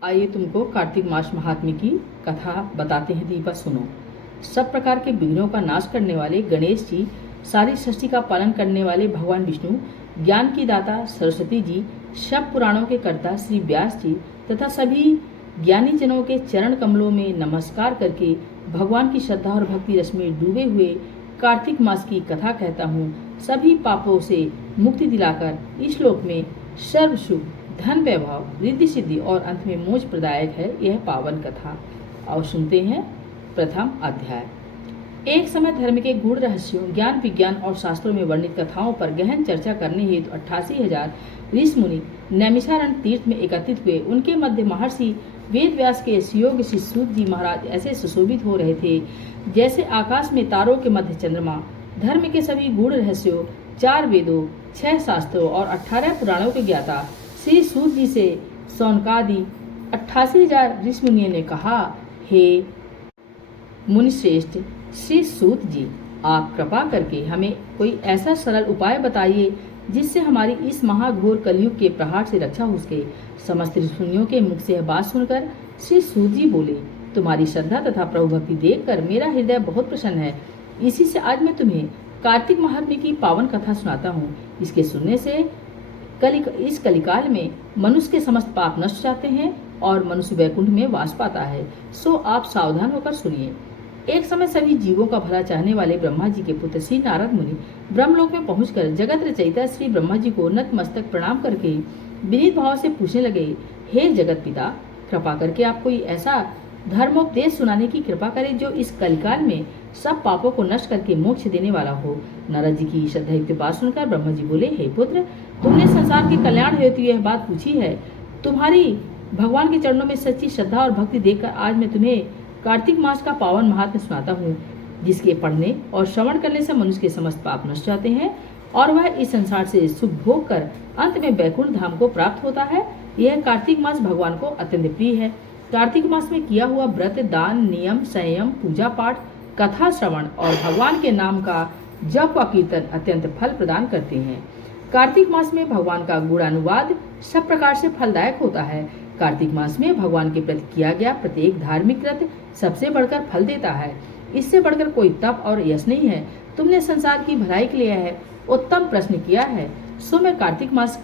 आइए तुमको कार्तिक मास महात्म्य की कथा बताते हैं दीपा, सुनो। सब प्रकार के विघ्नों का नाश करने वाले गणेश जी, सारी सृष्टि का पालन करने वाले भगवान विष्णु, ज्ञान की दाता सरस्वती जी, सब पुराणों के कर्ता श्री व्यास जी तथा सभी ज्ञानी जनों के चरण कमलों में नमस्कार करके भगवान की श्रद्धा और भक्ति रस में डूबे हुए कार्तिक मास की कथा कहता हूँ। सभी पापों से मुक्ति दिलाकर इस लोक में सर्व सुख, धन, वैभव, रिद्धि सिद्धि और अंत में मोक्ष प्रदायक है यह पावन कथा। और सुनते हैं प्रथम अध्याय। एक समय धर्म के गूढ़ रहस्यों, ज्ञान विज्ञान और शास्त्रों में वर्णित कथाओं पर गहन चर्चा करने हेतु 88,000 ऋषि मुनि नैमिषारण्य तीर्थ में एकत्रित हुए। उनके मध्य महर्षि वेद व्यास के सुयोग्य शिष्य सूत जी महाराज ऐसे सुशोभित हो रहे थे जैसे आकाश में तारों के मध्य चंद्रमा। धर्म के सभी गूढ़ रहस्यों, 4 वेदों, 6 शास्त्रों और 18 पुराणों के ज्ञाता श्री सूत जी से सौनकादि 88,000 ऋषि मुनियों ने कहा, हे मुनिश्रेष्ठ श्री सूत जी, आप कृपा करके हमें कोई ऐसा सरल उपाय बताइए जिससे हमारी इस महाघोर कलयुग के प्रहार से रक्षा हो सके। समस्त ऋषिमुनियों के मुख से यह बात सुनकर श्री सूत जी बोले, तुम्हारी श्रद्धा तथा प्रभु भक्ति देखकर मेरा हृदय बहुत प्रसन्न है। इसी से आज मैं तुम्हें कार्तिक महात्म्य की पावन कथा सुनाता हूँ। इसके सुनने से इस कलिकाल में मनुष्य के समस्त पाप नष्ट जाते हैं और मनुष्य वैकुंठ में वास पाता है। सो आप सावधान होकर सुनिए। एक समय सभी जीवों का भला चाहने वाले ब्रह्मा जी के पुत्र श्री नारद मुनि ब्रह्मलोक में पहुंचकर जगत रचयिता श्री ब्रह्मा जी को नतमस्तक प्रणाम करके विनीत भाव से पूछने लगे, हे जगत पिता, कृपा करके आप कोई ऐसा धर्मोपदेश सुनाने की कृपा करें जो इस कलिकाल में सब पापों को नष्ट करके मोक्ष देने वाला हो। नारद जी की श्रद्धायुक्त बात सुनकर ब्रह्मा जी बोले, हे पुत्र, तुमने संसार के कल्याण हेतु यह बात पूछी है। तुम्हारी भगवान के चरणों में सच्ची श्रद्धा और भक्ति देखकर आज मैं तुम्हें कार्तिक मास का पावन महात्म्य सुनाता हूँ, जिसके पढ़ने और श्रवण करने से मनुष्य के समस्त पाप नष्ट जाते हैं और वह इस संसार से सुख भोग कर अंत में वैकुंठ धाम को प्राप्त होता है। यह कार्तिक मास भगवान को अत्यंत प्रिय है। कार्तिक मास में किया हुआ व्रत, दान, नियम, संयम, पूजा पाठ, कथा श्रवण और भगवान के नाम का जप व कीर्तन अत्यंत फल प्रदान करते हैं। कार्तिक मास में भगवान का गुणानुवाद सब प्रकार से फलदायक होता है। कार्तिक मास में भगवान के प्रति किया गया प्रत्येक धार्मिक व्रत सबसे बढ़कर फल देता है। इससे बढ़कर कोई तप और यश नहीं है। तुमने संसार की भलाई के लिए है उत्तम प्रश्न किया है। सो मैं कार्तिक मास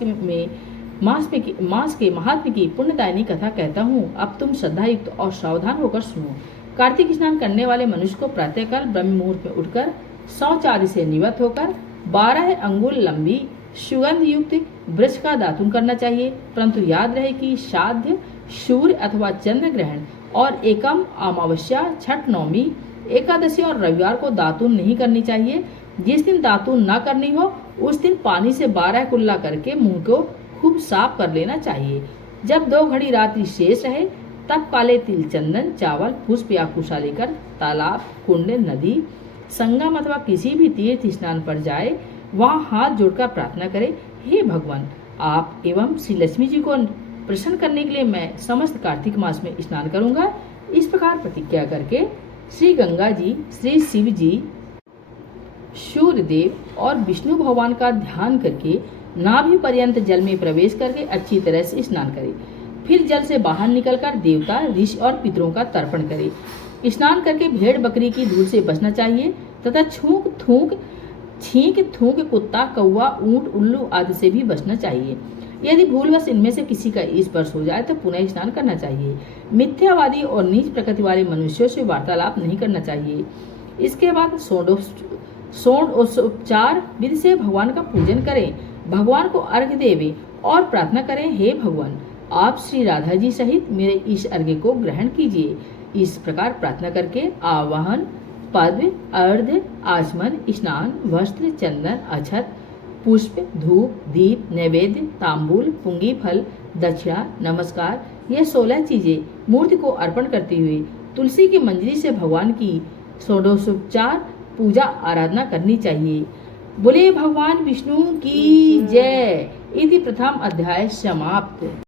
के महात्म्य की पुण्यदायिनी कथा कहता हूँ। अब तुम श्रद्धायुक्त और सावधान होकर सुनो। कार्तिक स्नान करने वाले मनुष्य को प्रातःकाल ब्रह्म मुहूर्त में उठकर शौच आदि से निवृत्त होकर 12 अंगुल लंबी सुगंध युक्त वृक्ष का दातुन करना चाहिए। परंतु याद रहे कि श्राद्ध, सूर्य अथवा चंद्र ग्रहण और एकम अमावस्या, छठ, नवमी, एकादशी और रविवार को दातुन नहीं करनी चाहिए। जिस दिन दातुन न करनी हो उस दिन पानी से 12 कुल्ला करके मुंह को खूब साफ कर लेना चाहिए। जब 2 घड़ी रात्रि शेष रहे तब काले तिल, चंदन, चावल, पुष्प या कुशा लेकर तालाब, कुंड, नदी, संगम अथवा किसी भी तीर्थ स्नान पर जाए। वहाँ हाथ जोड़कर प्रार्थना करें, हे भगवान, आप एवं श्री लक्ष्मी जी को प्रसन्न करने के लिए मैं समस्त कार्तिक मास में स्नान करूंगा। इस प्रकार प्रतिज्ञा करके श्री गंगा जी, श्री शिव जी, सूर्य देव और विष्णु भगवान का ध्यान करके नाभि पर्यंत जल में प्रवेश करके अच्छी तरह से स्नान करें। फिर जल से बाहर निकलकर देवता, ऋषि और पितरों का तर्पण करें। स्नान करके भेड़ बकरी की धूल से बचना चाहिए तथा छींक थूक कुत्ता, कौवा, ऊंट, उल्लू आदि से भी बचना चाहिए। यदि भूलवश इनमें से किसी का स्पर्श हो जाए तो पुनः स्नान करना चाहिए। मिथ्यावादी और नीच प्रकृति वाले मनुष्यों से वार्तालाप नहीं करना चाहिए। इसके बाद षोडशोपचार विधि से भगवान का पूजन करें, भगवान को अर्घ्य देवे और प्रार्थना करें, हे भगवान, आप श्री राधा जी सहित मेरे इस अर्घ्य को ग्रहण कीजिए। इस प्रकार प्रार्थना करके आवाहन, पद्म, अर्घ्य, आचमन, स्नान, वस्त्र, चंदन, अक्षत, पुष्प, धूप, दीप, नैवेद्य, तांबूल, पुंगी फल, दक्षिणा, नमस्कार, ये 16 चीजें मूर्ति को अर्पण करते हुए तुलसी की मंजरी से भगवान की षोडशोपचार पूजा आराधना करनी चाहिए। बोले भगवान विष्णु की जय। इति प्रथम अध्याय समाप्त।